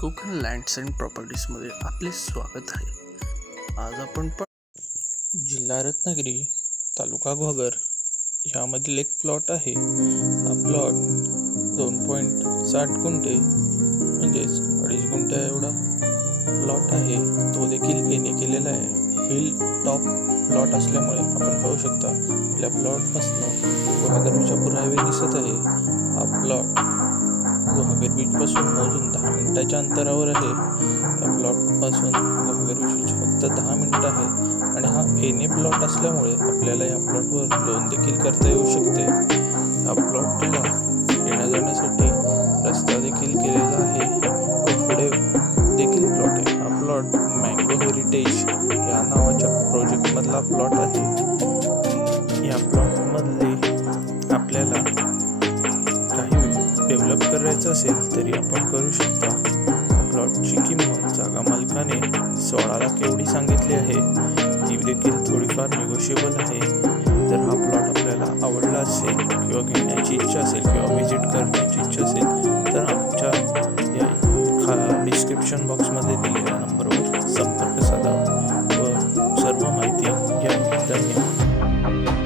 Konkan lands and प्रॉपर्टीजमध्ये आपले स्वागत आहे। आज आपण जिल्हा रत्नागिरी, तालुका घोगर यामधील एक प्लॉट आहे। हा प्लॉट 2.60 गुंठे म्हणजेच 2.5 गुंठ्या एवढा प्लॉट आहे। तो देखील येणे केलेला आहे। हिल टॉप प्लॉट असल्यामुळे आपण पाहू शकता आपल्या प्लॉटपासून गुहागर विजापूर हायवे दिसत आहे। हा प्लॉट गुहागर बीच पासून मोजून 10 मिनिटाच्या अंतरावर आहे। या प्लॉट पासून गुहागर बीच फक्त 10 मिनिट आहे आणि हा एने प्लॉट असल्यामुळे आपल्याला या प्लॉटवर लोन देखील करता येऊ शकते। हा प्लॉटला येण्या जाण्यासाठी रस्ता देखील केलेला आहे व पुढे देखील प्लॉट आहे। हा प्लॉट मँगो हेरिटेज या नावाच्या प्रोजेक्ट मधला प्लॉट आहे। या प्लॉट मधले आपल्याला काही डेव्हलप करायचं असेल तरी आपण करू शकता। प्लॉटची किंमत जागा मालकाने 16 लाख एवढी सांगितली आहे। ती देखील थोडीफार निगोशिएबल आहे। जर हा प्लॉट आपल्याला आवडला असेल किंवा घेण्याची इच्छा असेल किंवा व्हिजिट करण्याची इच्छा असेल तर आमच्या या डिस्क्रिप्शन बॉक्समध्ये दिलेल्या नंबरवर संपर्क साधा व सर्व माहिती घ्या। धन्यवाद।